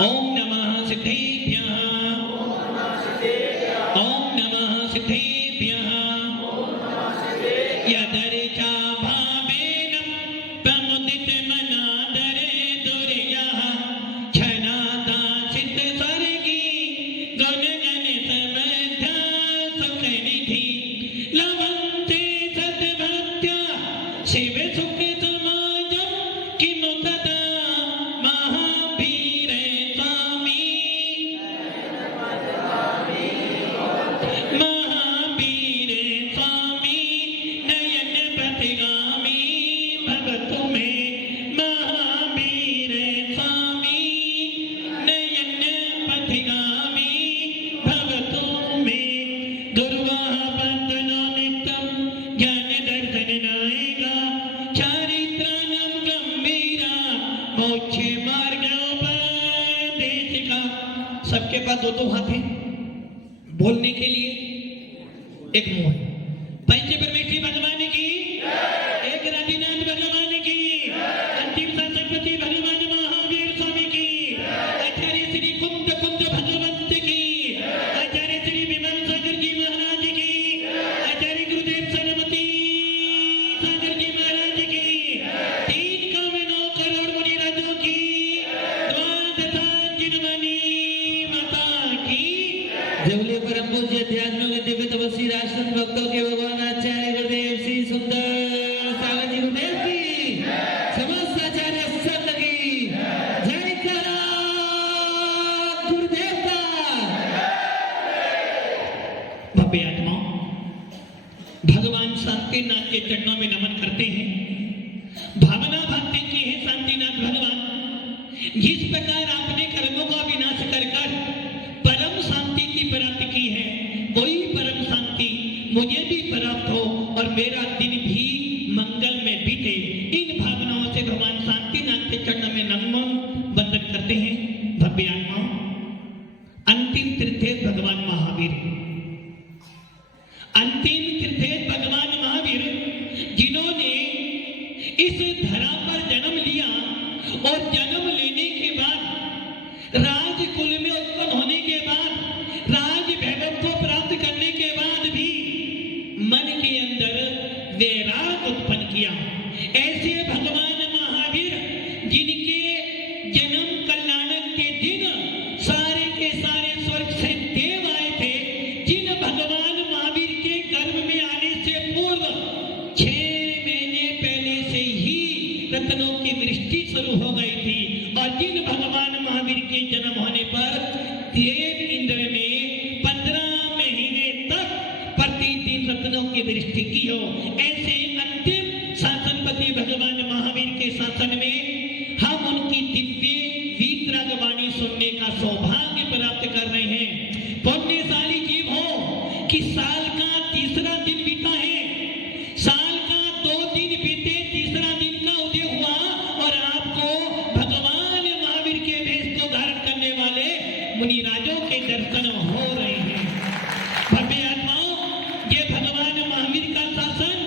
ओम नमः सिद्धेभ्यः ओम नमः सिद्धेभ्यः यदर्चा भावेन प्रमुदित मनादरे दुर्यः क्षणाता चित्त स्वर्गी गुणगण समध्या सुखनिधि लभन्ते सद्भक्त्या शिव सुख समाजं किमु तदा महावीर स्वामी महावीर स्वामी नयन प्रतिगामी भगतु में महावीर स्वामी नयन प्रतिगामी भगतु में दुर्वाह बंधनो नित्यम ज्ञान दर्शन नायका चारित्राणम गंभीरा मोक्ष मार्गोपदेशिका। सबके पास दो हाथ हैं बोलने के लिए, एक मुंह है। पंच परमेश्वरी भगवान की, एक राधीनाथ भगवान की, अंतिम शासनपति भगवान महावीर स्वामी की, आचार्य श्री कुंद भगवंत की, आचार्य श्री विमल सागर जी महाराज की, आचार्य गुरुदेव सरस्वती सागर जी महाराज की, 3 करोड़ 9 करोड़ मुनि राजों की, द्वादशांजनमणि माता की। जवले परम पूज्य ध्यान के दिव्य तपस्वी राष्ट्रन भक्तों के भगवान आचार्य गुरुदेव श्री सुंदर सागर जी गुरुदेव की, समस्त आचार्य संत की जय करा गुरुदेव का। भव्य आत्माओं, भगवान शांतिनाथ के चरणों में नमन करते हैं। भावना भावते की है शांतिनाथ भगवान, जिस प्रकार आपने कर्मों का विनाश कर परम शांति की प्राप्ति की है, वही परम शांति मुझे भी प्राप्त हो और मेरा दिन भी मंगल में बीते। इन भावनाओं से भगवान शांतिनाथ के चरणों में नमन वंदन करते हैं। भव्य आत्माओं, अंतिम तीर्थेश भगवान महावीर, अंतिम तीर्थेश भगवान महावीर जिन्होंने इस धरा पर जन्म लिया और जन्म लेने के बाद राजकुल में उत्पन्न होने के बाद राज वैभव को प्राप्त करने के बाद भी मन के अंदर वैराग उत्पन्न किया। ऐसे भगवान महावीर जिनके जन्म कल्याणक के दिन सारे के सारे स्वर्ग से देव आए थे, जिन भगवान महावीर के गर्भ में आने से पूर्व 6 महीने पहले से ही रत्नों की वृष्टि शुरू हो गई थी, और जिन भगवान महावीर के जन्म होने पर देव इंद्र ने 15 महीने तक प्रतिदिन रत्नों की वृष्टि की हो। ऐसे अंतिम शासनपति भगवान महावीर के शासन में हम उनकी दिव्य वीतरागवाणी सुनने का सौभाग्य प्राप्त कर रहे हैं। पुण्यशाली जीव हो कि साल का तीसरा दिन बीता है, साल का 2 दिन बीते, तीसरा दिन का उदय हुआ और आपको भगवान महावीर के वेश को धारण करने वाले मुनिराजों के दर्शन हो रहे हैं। भव्य आत्माओं, ये भगवान महावीर का शासन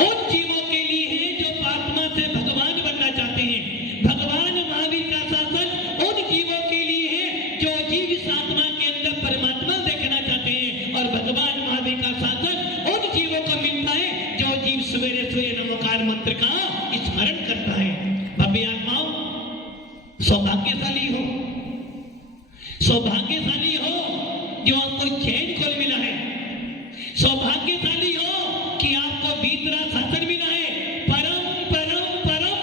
उन जीवों के लिए है जो आत्मा से भगवान बनना चाहते हैं। भगवान महावीर का शासन उन जीवों के लिए है जो जीव इस आत्मा के अंदर परमात्मा देखना चाहते हैं, और भगवान महावीर का शासन उन जीवों को मिलता है जो जीव सवेरे सवेरे नमोकार मंत्र का स्मरण करता है। भव्य आत्माओं, सौभाग्यशाली हो, सौभाग्यशाली हो जो आपको चैन कुल मिला है, सौभाग्यशाली हो कि आपको वीतरा शासन मिला है। परम परम परम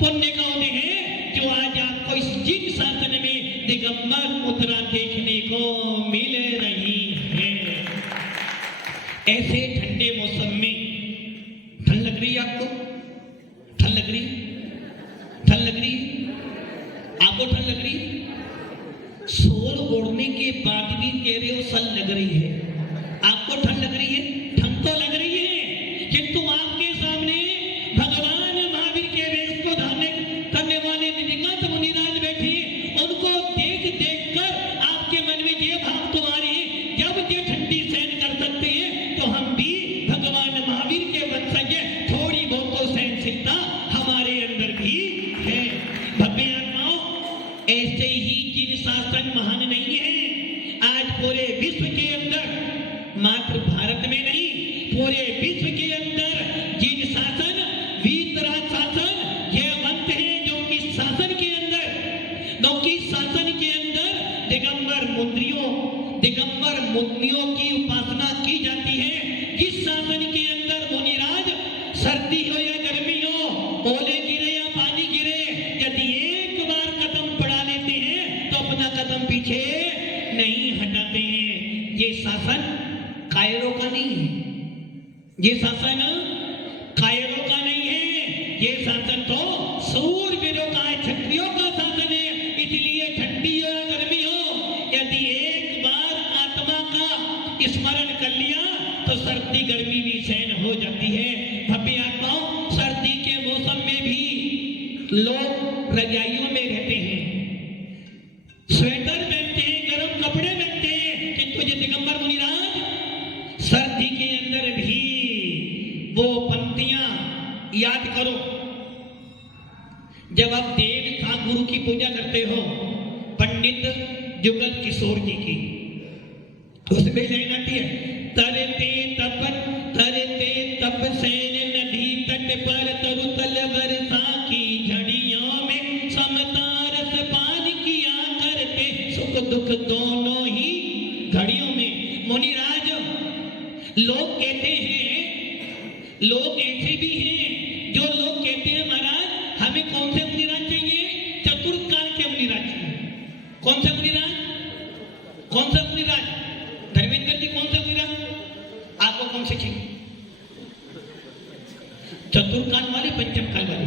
पुण्य का उदय है जो आज आपको इस जिन शासन में दिगंबर मुद्रा देखने को मिल रही है। ऐसे ठंडे मौसम में ठंड लग रही है आपको? ठंड लग रही? ठंड लग रही? आपको ठंड लग रही? सोल ओढ़ने के बाद भी कह रहे हो सल लग रही है। आपको ठंड लग रही है? ठंड तो लग रही है, किंतु आपके सामने भगवान महावीर के वेश को धारण करने वाले दिवंगत मुनिराज बैठे, उनको देख देख कर आपके मन में ये भाव तो आ रहे हैं, जब ये ठंडी सहन कर सकते हैं तो हम भी भगवान महावीर के वंशज, थोड़ी बहुत तो सहनशीलता हमारे अंदर भी है। भव्य आत्माओं, ऐसे ही जिन शासन महान नहीं है, आज पूरे विश्व के अंदर, मात्र भारत में नहीं, पूरे विश्व के अंदर जिन शासन वीतराग शासन जयवंत हैं, जो कि शासन के अंदर दिगंबर मुनियों की उपासना की जाती है। जिस शासन के अंदर मुनिराज सर्दी हो या गर्मी हो, ओले गिरे या पानी गिरे, यदि एक बार कदम बढ़ा लेते हैं तो अपना कदम पीछे नहीं हटाते हैं। ये शासन कायरों का नहीं है, ये शासन कायरों का नहीं है, ये शासन तो सूरवीरों का है, क्षत्रियों का शासन है। इसलिए ठंडी हो या गर्मी हो, यदि एक बार आत्मा का स्मरण कर लिया तो सर्दी गर्मी भी सहन हो जाती है। भव्य आत्माओं, सर्दी के मौसम में भी लोग रजाइयों में रहते हैं, स्वेटर पहनते हैं, गर्म कपड़े पहनते हैं, किंतु ये दिगंबर मुनिराज सर्दी के अंदर भी वो पंक्तियां याद करो। जब आप देव था गुरु की पूजा करते हो, पंडित जुगल किशोर जी की, तो उसमें लाइन आती है, तरते तप सैन नदी तट पर तरुतल वर्षा की झड़ियों में समता रस पान किया करते, सुख दुख दोनों ही घड़ियों में। मुनिराज, लोग कहते हैं, लोग ऐसे भी हैं जो लोग कहते हैं महाराज हमें कौन से मुनिराज चाहिए? चतुर्काल के मुनिराज चाहिए। कौन सा मुनिराज? कौन सा मुनिराज? धर्मेंद्र जी, कौन सा मुनिराज आपको कौन से चाहिए? चतुर्काल वाले, पंचम काल वाले?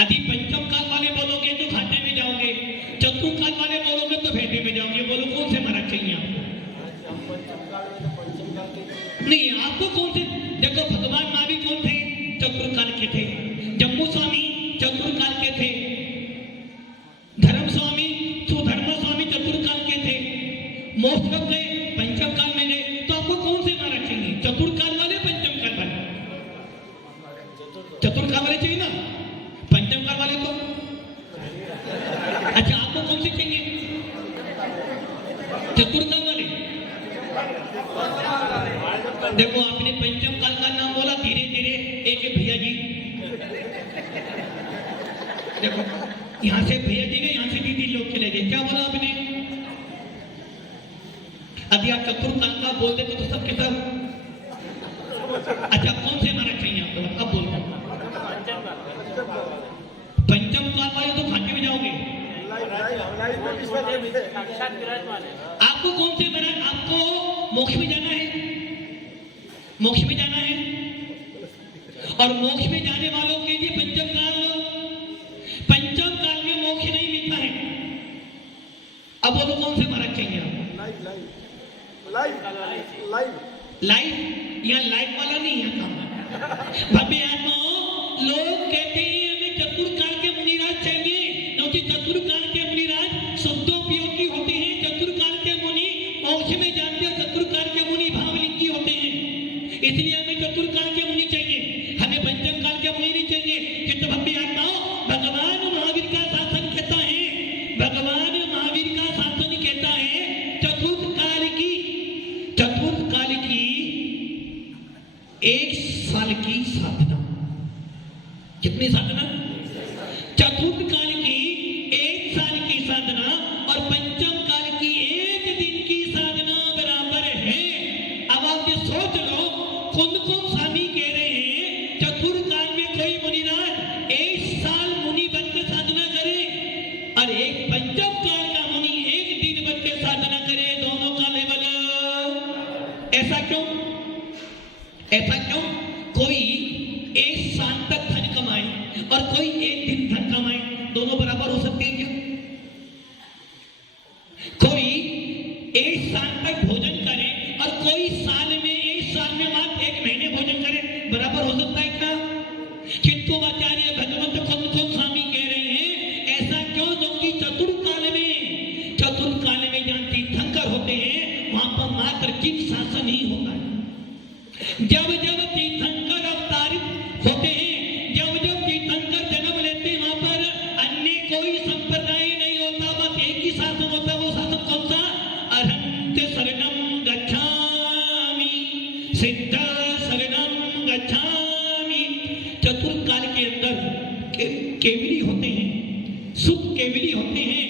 यदि पंचम काल वाले बोलोगे तो घाटे में जाओगे, चतुर्काल वाले बोलोगे तो फेटे में जाओगे। बोलो कौन से महाराज चाहिए आपको? नहीं, आपको कौन से? देखो, भगवान महावीर कौन थे? चतुर्काल के थे। जम्मू स्वामी चतुर्काल के थे। धर्म स्वामी, सुधर्म स्वामी चतुर्काल के थे। मोक्ष कब गए? पंचम काल में गए। तो आपको कौन से महाराज चाहिए? चतुर्काल वाले, पंचम काल वाले? चतुर्काल वाले चाहिए ना? पंचम काल वाले को? अच्छा, आपको कौन से चाहिए? चतुर्काल वाले? देखो, आपने पंचम काल का नाम बोला, धीरे धीरे एक भैया जी, देखो यहां से भैया जी ने, यहां से दीदी लोग चले गए। क्या बोला आपने? यदि आप चतुर्काल का बोल देते तो सबके सब। अच्छा, कौन से महाराज चाहिए आपको? अब बोलते पंचम काल वाले तो घाटे में जाओगे। आपको कौन से महाराज? आपको मोक्ष में जाना है, मोक्ष में जाना है, और मोक्ष में जाने वालों के लिए पंचम काल में मोक्ष नहीं मिलता है। अब बोलो कौन से महाराज चाहिए आपको? लाइव? यहाँ लाइव वाला नहीं है काम। भव्य आत्माओं, लोग कहते हैं हमें चतुर्काल के मुनिराज चाहिए, क्योंकि चतुर्काल के मुनिराज शुद्धोपयोगी होते हैं। चतुर्काल के मुनि मोक्ष में जाते हैं, चतुर्काल के मुनि भावलिंगी होते हैं। इसलिए हमें चतुर्काल के मुनि चाहिए, हमें पंचम काल के मुनि नहीं चाहिए। किंतु भव्य आत्माओं, भगवान महावीर का शासन कहता है, भगवान महावीर का शासन कहता है चतुर्काल की 1 साल की साधना। कितनी साधना? चतुर्काल की 1 साल की साधना और पंचम काल की 1 दिन की साधना बराबर है। अब आप ये सोच लो, कौन कौन स्वामी कह रहे हैं चतुर्काल में कोई मुनिराज 1 साल मुनि बनकर साधना करे, और एक पंचम काल का मुनि 1 दिन बनकर साधना करे, दोनों का लेवल। ऐसा क्यों? ऐसा क्यों? कोई 1 साल तक धन कमाए और कोई 1 दिन धन कमाए, दोनों बराबर हो सकते हैं क्या? कोई 1 साल तक भोजन करे और कोई साल में 1 साल में मात्र 1 महीने भोजन करे, बराबर हो सकता है क्या? किंतु आचार्य भगवंत कौन स्वामी कह रहे हैं ऐसा क्यों? क्योंकि चतुर्काल में जहां तीर्थंकर होते हैं वहां पर मात्र किम शासन ही होता है। जब जब तीर्थंकर अवतारित होते हैं, जब जब तीर्थंकर जन्म लेते हैं, वहां पर अन्य कोई केवली होते हैं, सुख केवली होते हैं,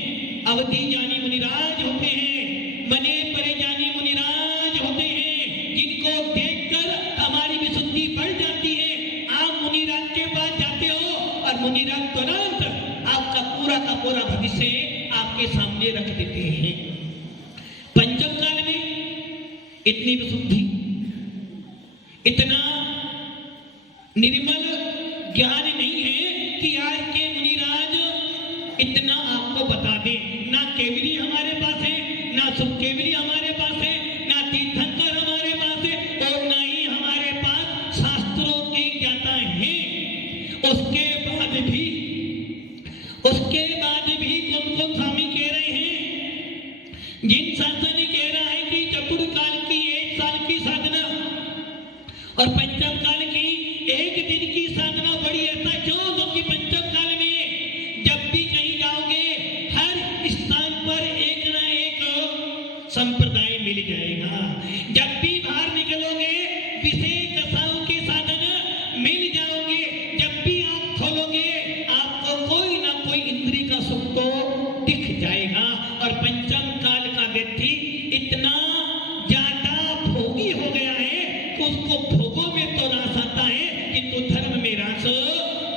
अवधि ज्ञानी मुनिराज होते हैं, मने परे ज्ञानी मुनिराज होते हैं, जिनको देखकर हमारी विशुद्धि बढ़ जाती है। आप मुनिराज के पास जाते हो और मुनिराज तुरंत आपका पूरा का पूरा भविष्य आपके सामने रख देते हैं। पंचम काल में इतनी विशुद्धि, इतना निर्मल ज्ञान नहीं है कि आज के मुनिराज इतना आपको बता दे। ना केवली हमारे पास है, ना सुख केवली हमारे पास है, ना तीर्थंकर हमारे पास है, और ना ही हमारे पास शास्त्रों के ज्ञाता हैं। उसके बाद भी कौन स्वामी कह रहे हैं, जिन शासन कह रहा है कि चतुर्काल की 1 साल की साधना और पंचम काल की 1 दिन की साधना बड़ी। ऐसा क्यों? क्योंकि पंचम काल में जब भी कहीं जाओगे हर स्थान पर एक ना एक संप्रदाय मिल जाएगा। जब भी बाहर निकलोगे विषय कथाओं के साधन मिल जाओगे। जब भी आप खोलोगे आपको कोई ना कोई इंद्री का सुख तो दिख जाएगा। और पंचम काल का व्यक्ति इतना ज्यादा भोगी हो गया है कि उसको भोगों में तो रास आता है किंतु धर्म में रास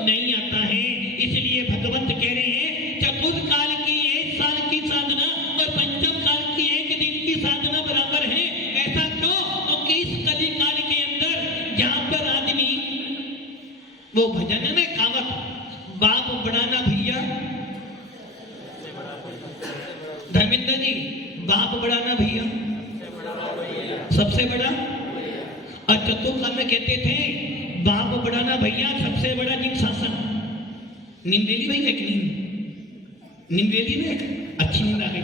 नहीं आता है। इसलिए भगवंत कह रहे हैं चतुर्काल की 1 साल की साधना और पंचम काल की 1 दिन की साधना बराबर है। ऐसा क्यों? क्योंकि इस कली काल के अंदर जहां पर आदमी वो भजन है ना कावत, बाप बढ़ाना भैया, धर्मेंद्र जी, बाप बढ़ाना भैया सबसे बड़ा। और चतुर्काल में कहते थे बाप बढ़ाना भैया सबसे बड़ा जिन शासन। नींद ले ली भैया? एक नींद ले ली ना, अच्छी नींद आ गई।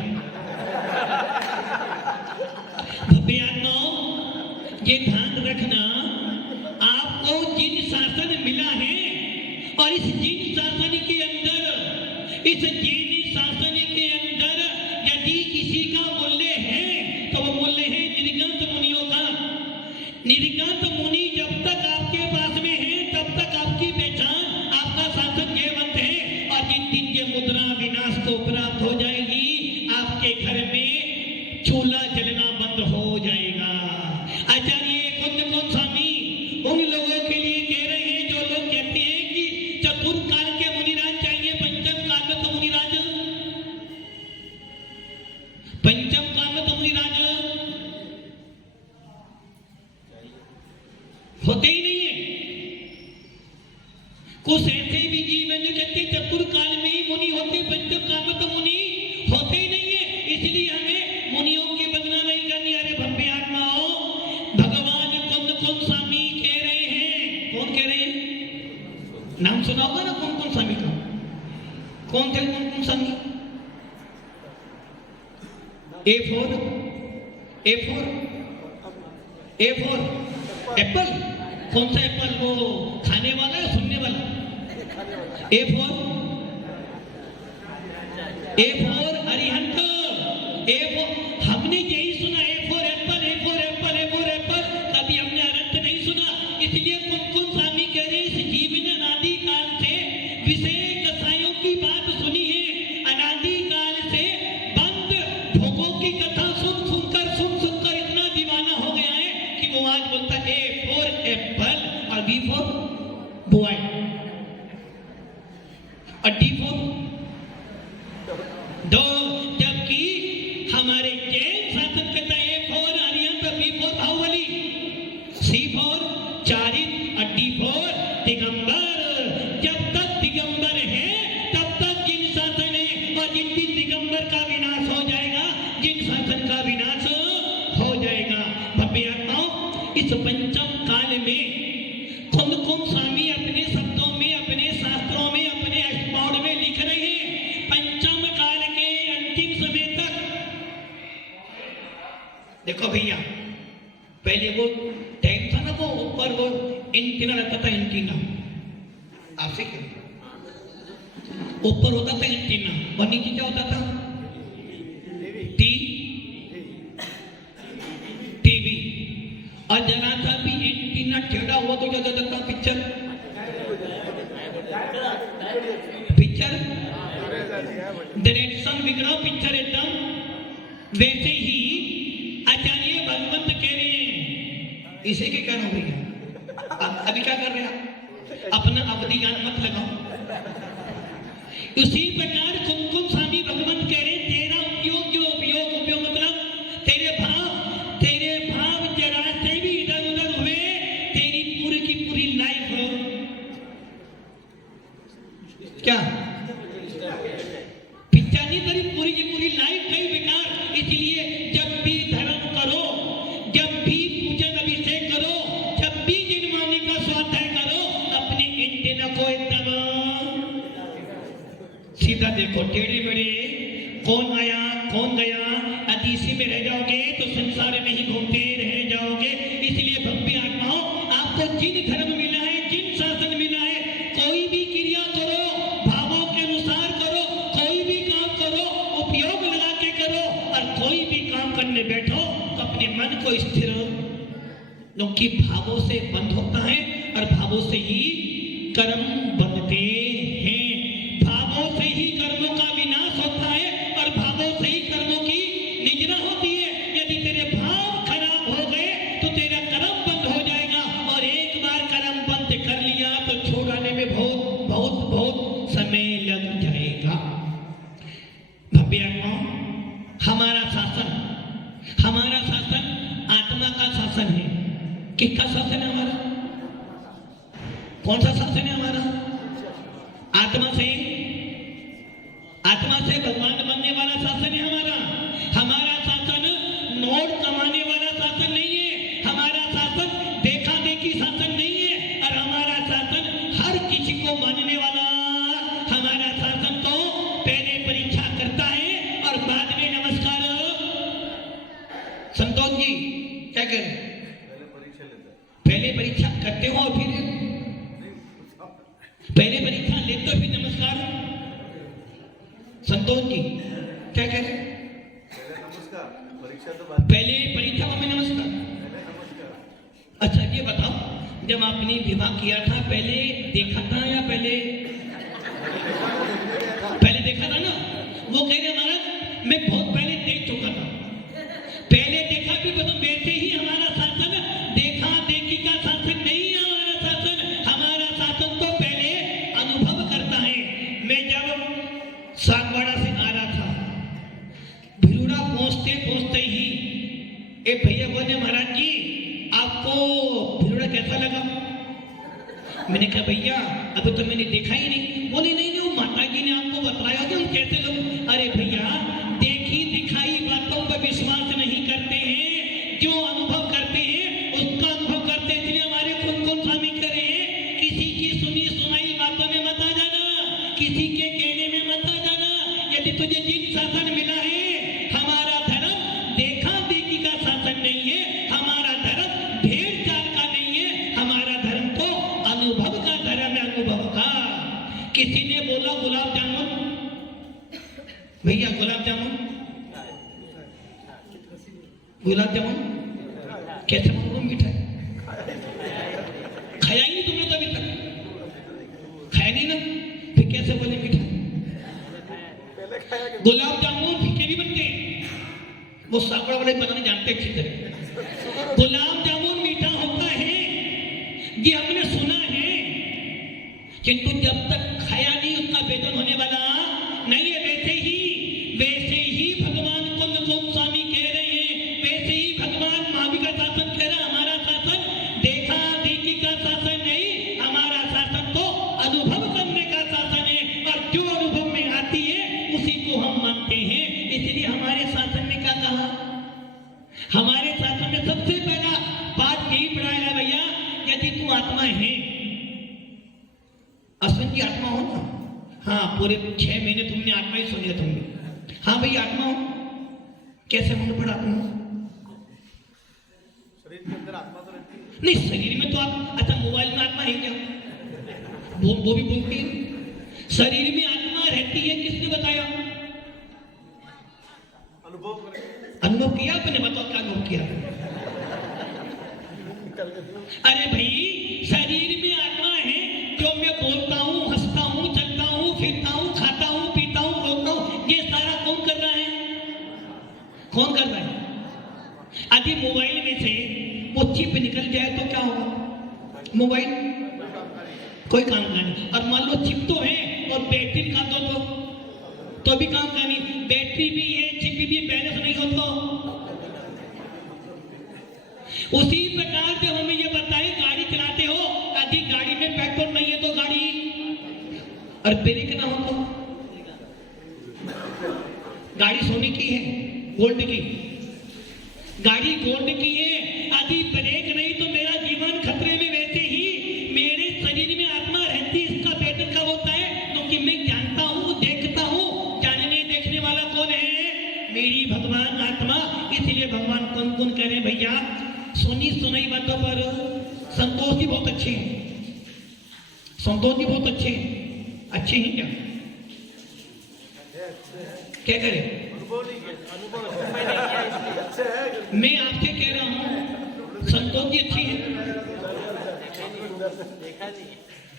ये ध्यान रखना, आपको जिन शासन मिला है और इस जिन शासन के अंदर, इस जिन शासन के अंदर यदि किसी का मूल्य है तो वो मूल्य है निर्गत मुनियों का। निर्गत मुनि जब तक आपके पास में है तब तक आपकी पहचान, आपका शासन जीवंत है। और जिन दिन ये मुद्रा विनाश को प्राप्त हो जाएगी आपके घर में चूल्हा जलना बंद हो जाएगा। आचार्य कुंद स्वामी उन लोगों के लिए कह रहे हैं जो लोग कहते हैं कि चतुर्काल के मुनिराज चाहिए, पंचम काल में तो मुनिराज, पंचम काल में तो मुनिराज होते ही नहीं है। कुछ ऐसे भी जीवन जो कहते चतुर्काल में ही मुनि होते, पंचम काल में तो मुनि होते ही नहीं है। इसलिए हमें मुनियों की वंदना नहीं करनी। अरे भव्य आत्माओं, भगवान कुंद स्वामी कह रहे हैं। कौन कह रहे हैं? नाम सुना होगा ना कुंद स्वामी का। कौन थे कुंद स्वामी? ए फॉर एप्पल। कौन सा एप्पल? वो खाने वाला या सुनने वाला? ए फॉर अरिहंत। हमने यही सुना, ए for Apple, A for Apple, A for Apple. कभी हमने अनंत नहीं सुना। इसलिए कुंद स्वामी कह रहे इस जीवन अनादि काल से विषय कथाओं की बात सुनी है। अनादि काल से बंद भोगों की कथा सुनकर इतना दीवाना हो गया है कि वो आज बोलता है ए फॉर एप्पल और बी फॉर बॉय और डी फॉर डॉग। जबकि हमारे जैन शासन कहता है A for Arihant, B for Bahubali, C for चारित और डी फॉर दिगंबर। जब तक दिगंबर है तब तक जिन शासन है, और जिन दिन दिगंबर का विनाश हो जाएगा जिन शासन का विनाश हो जाएगा। भव्य आत्माओं, इस पंचम काल में कुंद स्वामी अपने शब्दों में, अपने शास्त्रों में, अपने अष्टपाद में लिख रहे हैं पंचम काल के अंतिम समय तक। देखो भैया, पहले वो टाइम था ना, वो ऊपर वो एंटीना रहता था, एंटीना आपसे ऊपर होता था एंटीना और नीचे क्या होता था? टीवी। और जरा सा भी एंटीना टेढ़ा हुआ तो क्या देखता पिक्चर? डायरेक्शन बिगड़ा पिक्चर एकदम वैसे ही आचार्य भगवंत कह रहे हैं। इसे के कहना भैया अभी क्या कर रहे हैं, अपना अवधि ज्ञान मत लगाओ। उसी प्रकार कुमकुम स्वामी भगवंत कह रहे तेरा उपयोग जो उपयोग मतलब तेरे भाव जरा से भी इधर उधर हुए, तेरी पूरी की पूरी लाइफ हो क्या पिक्चर नहीं, तेरी पूरी की पूरी लाइफ गई बेकार। इसलिए जब भी धर्म करो, जब भी पूजन अभिषेक करो, जब भी जिनवाणी का स्वाध्याय करो, अपने एंटेना को एकदम सीधा देखो, टेढ़े मेढ़े कौन आया कौन गया, यदि इसी में रह जाओगे तो संसार में ही घूमते रह जाओगे। इसलिए भव्य आत्माओं, आपको जिन धर्म मिला है, जिन शासन मिला है, कोई भी क्रिया करो, भावों के अनुसार करो, कोई भी काम करो, उपयोग लगा के करो, और कोई भी काम करने बैठो तो अपने मन को स्थिर, क्योंकि भावों से बंध होता है और भावों से ही कर्म बनते हैं। भावों से ही कर्मों का विनाश होता है और भावों से ही कर्मों की निजना होती है। यदि तेरे भाव खराब हो गए तो तेरा कर्म बंद हो जाएगा, और एक बार कर्म बंद कर लिया तो छोड़ाने में बहुत बहुत बहुत समय लग जाएगा। भव्य आत्माओं, हमारा शासन आत्मा का शासन है। किसका शासन है हमारा? कौन सा शासन है हमारा? आत्मा से भगवान बनने वाला शासन है हमारा शासन नोट कमाने वाला शासन नहीं है, हमारा शासन देखा देखी शासन नहीं है, और हमारा शासन हर किसी को मानने वाला। हमारा शासन तो पहले परीक्षा करता है और बाद में नमस्कार। संतोष जी क्या कह रहे? पहले परीक्षा करते हो और फिर पहले परीक्षा लेते हो फिर नमस्कार। संतोष जी क्या कह रहे? पहले परीक्षा में नमस्कार। अच्छा ये बताओ, जब आपने विवाह किया था पहले देखा था या पहले देखा था ना? वो कह रहे महाराज मैं बहुत पहले देख चुका था। पहले देखा भी मतलब वैसे ही हमारा शासन देखा देखी का शासन नहीं है। हमारा शासन तो पहले अनुभव करता है। मैं जब सागवाड़ा से आ रहा था, भिलूड़ा पहुंचते ही एक भैया बोले महाराज जी आपको भिलूड़ा कैसा लगा? मैंने कहा भैया अभी तो मैंने देखा ही नहीं। बोले नहीं वो माता जी ने आपको बताया कि हम कैसे लोग। अरे भैया देखी दिखाई बातों पर विश्वास नहीं करते हैं, जो अनुभव करते हैं उसका अनुभव करते हैं। इसलिए हमारे कुमकुम स्वामी कह रहे हैं किसी की सुनी सुनाई बातों में मत आ जाना, किसी के कहने में मत आ जाना। यदि तुझे जिन शासन मिला है, हमारा धर्म देखा देखी का शासन नहीं है, हमारा धर्म भेड़ चाल का नहीं है, हमारा धर्म तो अनुभव का धर्म है, अनुभव का। किसी ने बोला गुलाब जामुन, भैया गुलाब जामुन कैसे बोलो मीठा है? खाया ही नहीं तुमने तो अभी तक, खाया नहीं ना, फिर कैसे बोले मीठा? गुलाब जामुन फीके भी बनते हैं, वो साकड़ा वाले बनाने जानते अच्छी तरह। गुलाब जामुन मीठा होता है ये हमने सुना है, किंतु जब तक खाया नहीं उसका वेदन होने वाला नहीं है। वैसे ही भगवान कुमकुम स्वामी कह रहे हैं, वैसे ही भगवान महावीर का शासन कह रहा है। हमारा शासन देखा देखी का शासन नहीं, हमारा शासन तो अनुभव करने का शासन है, और जो अनुभव में आती है उसी को हम मानते हैं। इसलिए हमारे शासन में क्या कहा? हमारे शासन में सबसे पहला बात यही पढ़ाया भैया, यदि तू आत्मा है, असली की आत्मा हो ना, हाँ पूरे 6 महीने तुमने आत्मा ही सुनी है तुमने, हाँ भाई आत्मा हो, कैसे होने पड़ा आत्मा? शरीर के अंदर आत्मा तो रहती है नहीं, शरीर में तो आप, अच्छा मोबाइल में आत्मा है क्या? वो भी बोलती है शरीर में आत्मा रहती है, किसने बताया? अनुभव किया आपने? बताओ क्या अनुभव किया? अरे भाई शरीर में आत्मा है, जो मैं बोलता हूँ, हंसता हूँ, चलता हूँ, फिरता हूँ, खाता हूँ, पीता हूँ, बोलता हूँ, ये कोई काम का नहीं। और मान लो चिप तो है और बैटरी निकाल दो तो भी काम का नहीं। बैटरी भी है, चिप भी बैलेंस नहीं हो तो। उसी प्रकार से हमें ये बताएं, गाड़ी चलाते हो, यदि गाड़ी में पेट्रोल नहीं है तो गाड़ी, और ब्रेक ना हो तो गाड़ी सोने की है, गोल्ड की, गाड़ी गोल्ड की है, यदि ब्रेक नहीं तो मेरा जीवन खतरे में। वैसे ही मेरे शरीर में आत्मा रहती, इसका वेदन कब होता है? क्योंकि मैं जानता हूँ, देखता हूँ। जानने देखने वाला कौन है? मेरी भगवान आत्मा। इसलिए भगवान कौन कौन कह रहे हैं भैया, सुनी सुनाई बातों पर संतोष जी बहुत अच्छे हैं, संतोष जी बहुत अच्छे हैं। अच्छे हैं क्या? क्या करें? मैं आपसे कह रहा हूं संतोष जी अच्छी है।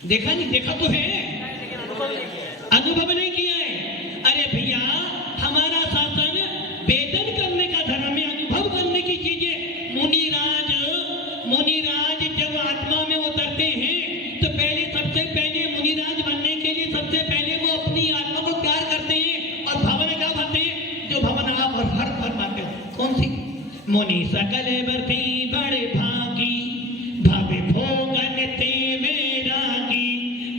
देखा नहीं, देखा तो है, अनुभव नहीं किया है। अरे भैया, हमारा शासन वेदन करने का धर्म है, अनुभव करने की चीजें। मुनिराज जब आत्मा में उतरते हैं तो पहले, सबसे पहले मुनिराज बनने के लिए सबसे पहले वो अपनी आत्मा को तैयार करते हैं और भावना क्या भरते हैं? जो भावना आप और हर फरमाते हो, कौन सी? मुनि सकल बरती बड़े भागी, भावे भोगन ते वैरागी,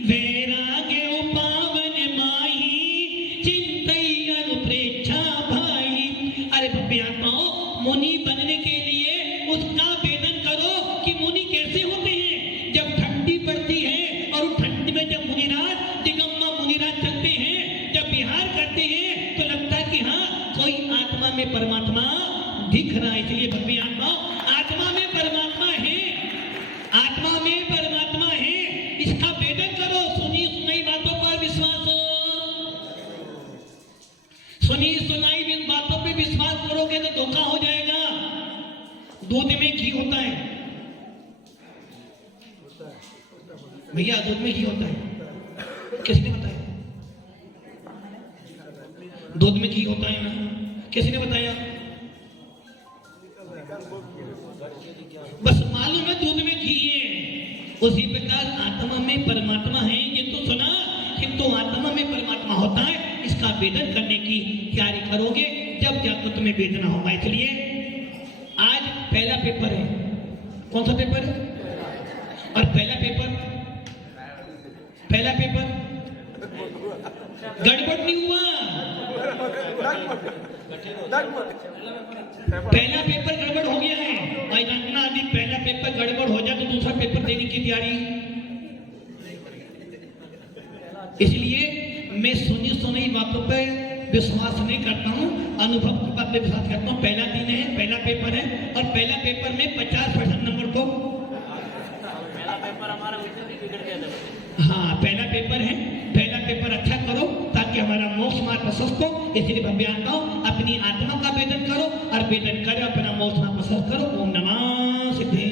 वैराग्य उपावन माही, चिंतई अनुप्रेक्षा भाई। अरे भव्य आत्माओं, मुनि बनने के लिए उसका वेदन करो कि मुनि कैसे होते हैं। जब ठंडी पड़ती है और ठंडी में जब मुनिराज, दिगम्मा मुनिराज चलते हैं, जब विहार करते हैं तो लगता है कि हाँ, कोई आत्मा में परमात्मा दिख रहा है। इसलिए भव्य आत्मा, आत्मा में परमात्मा है, आत्मा में परमात्मा है, इसका वेदन करो। सुनी सुनाई बातों पर विश्वास, सुनी सुनाई बातों पर विश्वास करोगे तो धोखा हो जाएगा। दूध में घी होता है भैया, दूध में घी होता है, किसने बताया? दूध में घी होता है ना, किसने बताया? बस मालूम है दूध में घी है। उसी प्रकार आत्मा में परमात्मा है, ये तो सुना, किंतु आत्मा में परमात्मा होता है। इसका वेदन करने की तैयारी करोगे जब जाकर तुम्हें वेदना होगा। इसलिए आज पहला पेपर है। कौन सा पेपर है? और पहला पेपर गड़बड़ नहीं हुआ। पहला पेपर गड़बड़ हो गया है भाई, इतना आदि पहला पेपर गड़बड़ हो जाए तो दूसरा पेपर देने की तैयारी। इसलिए मैं सुनी सुनी बातों पे विश्वास नहीं करता हूँ, अनुभव की बात पे विश्वास करता हूँ। पहला दिन है, पहला पेपर है, और पहला पेपर में 50% नंबर को, हाँ पहला पेपर है, पहला पेपर अच्छा करो ताकि हमारा मोक्ष मार्ग प्रशस्त हो। इसलिए भव्यांता अपनी आत्मा का वेदन करो और वेदन करो अपना मोक्ष मार्ग प्रशस्त करो। ओम नमः सिद्धे।